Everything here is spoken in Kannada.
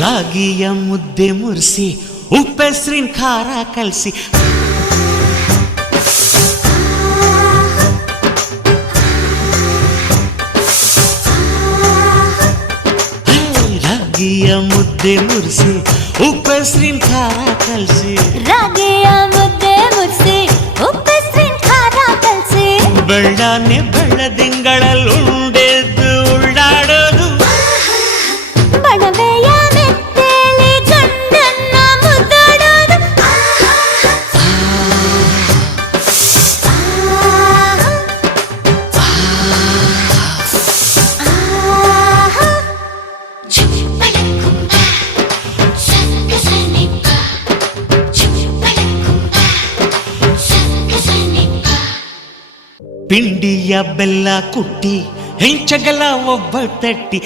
ರಾಗಿಯ ಮುದ್ದೆ ಮುರಿಸಿ ಉಪ್ಪೆಸರಿನ ಖಾರ ಕಲಸಿ ರಾಗಿಯ ಮುದ್ದೆ ಮುರಿಸಿ ಉಪ್ಪೆಸರಿನ ಖಾರ ಕಲಸಿ ರಾಗಿಯ ಮುದ್ದೆ ಮುರಿಸಿ ಉಪ್ಪೆಸರಿನ ಖಾರ ಕಲಸಿ ಬೆಳ್ಳನೆ ಬೆಳ್ಳದಿಂಗಳಲ್ಲುಂಡೆದ್ದು ಉಳ್ಳಾಡೋದು ಬಣವೆಯ ಮೆತ್ತೇಲಿ ಗಂಡನ್ನ ಮುದ್ದಾಡೋದು ಪಿಂಡಿಯ ಬೆಲ್ಲ ಕುಟ್ಟಿ ಹೆಂಚಗಲ ಒಬ್ಬ ತಟ್ಟಿ